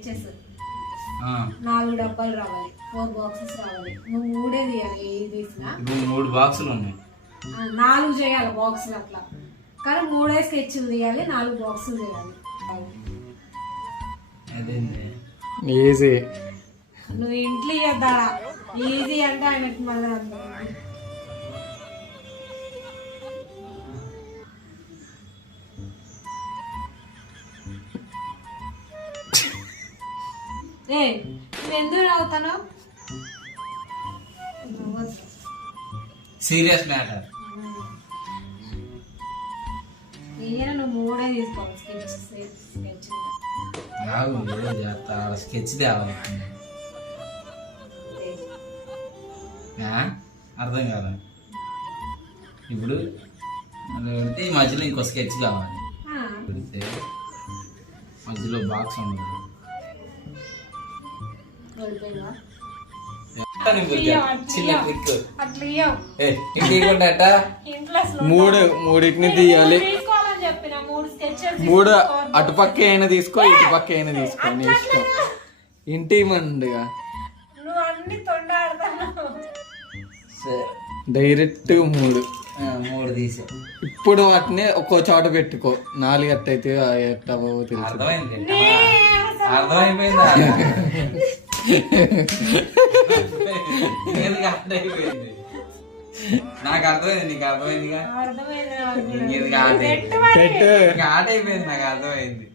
Sketches 4 డబ్బాలు రావాలి, 4 boxes రావాలి. నువ్వు 3 తీయాలి. ఏది తీసినా 3 బాక్సులు ఉన్నాయి, 4 చేయాలి బాక్సులు అట్లా. కానీ 3 స్కెచ్లు తీయాలి, 4 బాక్సులు చేయాలి. ఈజీ. నువ్వు ఇంట్లో ఇద్దా ఈజీ అంటే ఆయనకి మళ్ళీ ఎందుకు అవుతాను. Serious matter. నువ్వు 3 తీసుకోవాలి స్కెచ్ తేవాలి. అర్థం కాదు. ఇప్పుడు పెడితే ఈ మధ్యలో ఇంకో స్కెచ్ కావాలి. పెడితే మధ్యలో బాక్స్ ఉండదు. మూడింటిని తీయాలి. 3 అటుపక్క అయినా తీసుకో, ఇటుపక్క అయినా తీసుకో, నీ ఇష్టం. ఇంటి మండుగా డైరెక్ట్ 3 తీసే. ఇప్పుడు వాటిని ఒక్కో చోట పెట్టుకో. 4 ఎట్టయితే ఎట్టవో తెలుసు. అర్థమైపోయిందా? నాకు అర్థమైంది, నీకు అర్థమైందిగా. ఆట అయిపోయింది, నాకు అర్థమైంది.